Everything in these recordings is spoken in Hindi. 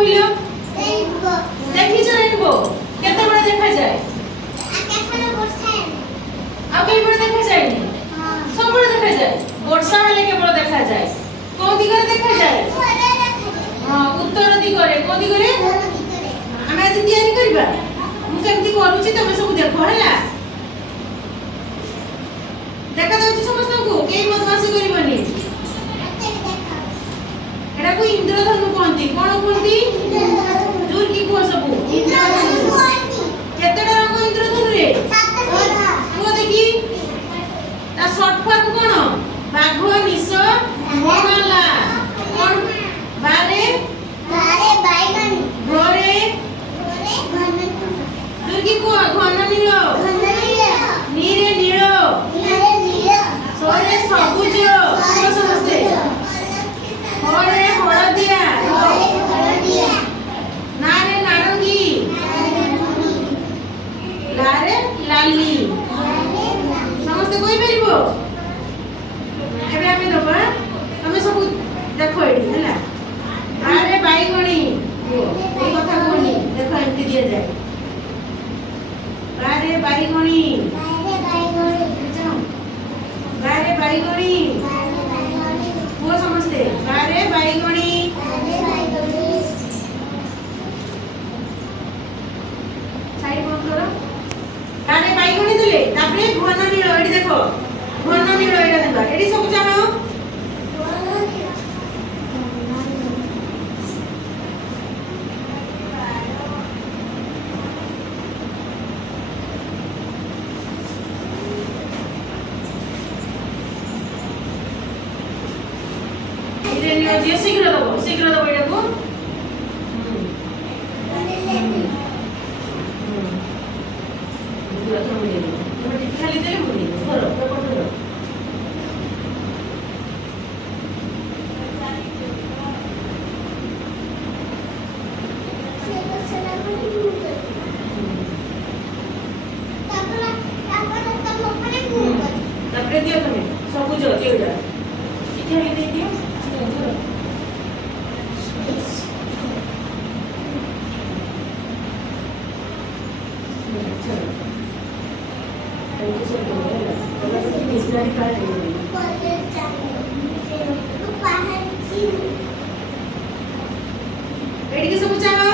कहिलो देखि छ रेनबो केते बड़े देखा जाए आकाश में वर्षा है आ कई बड़े देखा जाए हां सब बड़े देखा जाए वर्षा हेले केवल देखा जाए को दिगरे देखा जाए हां उत्तर दिगरे को दिगरे हम आज तैयारी करबा मु केमती करूची तमे सब देखो हला देखा जाउची समस्त को केई बदमाशी करबनी एटा को इंद्रधनु कहंती कोन कहंती दूर की को सब इंद्रधनु कहंती केतेटा रंग इंद्रधनु रे 7 को देखी ता शॉर्ट फॉर्म कोन बाघ निस मोनाला कोन बारे बाईगन गोरे घन दूर की को घन नीलो नीरे नीलो सोरे सबुज को समझते होरे हळदिया नारे नारंगी लारे लाली समझते कोई परिबो एबे हमें दबा हमें सब देखो एडी हैला आरे बाईगणी ए कथा कोनी देखो एंटी दिया जाए आरे बाईगणी बारे बाईगणी वो समझते बारे बाईगणी साइड बंद करो बारे बाईगणी दिले तापरे घन नीलो एडी देखो घन नीलो एटा देबा एडी सब जानो ये शीघ्र दबो एटा को खाली देले मुनी धरो पेपर धरो तापरे दियो तमे सबुज दियोटा खाली दे दियो रेडी के सब जानो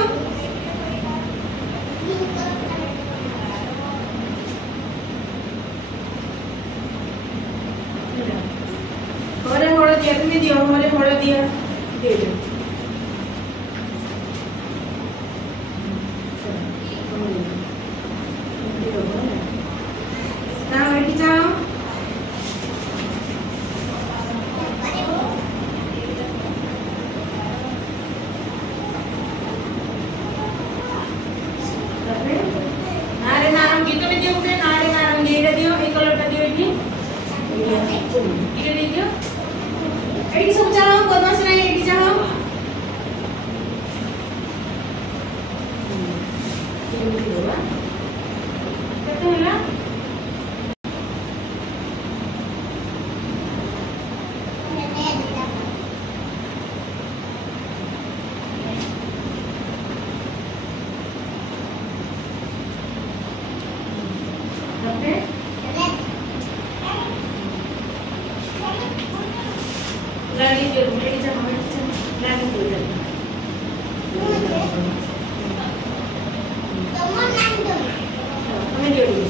हरे हळदिया तुम्हें दियो हरे हळदिया दे दो ना रेडी जाओ नारे नारंगी तुम्हें दियो उठे नारे नारंगी एटा दियो ए कलरटा दियो एठी ये दियो एडी सब जाओ बदमाश नहीं एडी जाओ केते होला लाली जो मेरी जमा लाली बोल रही हमें जोड़ी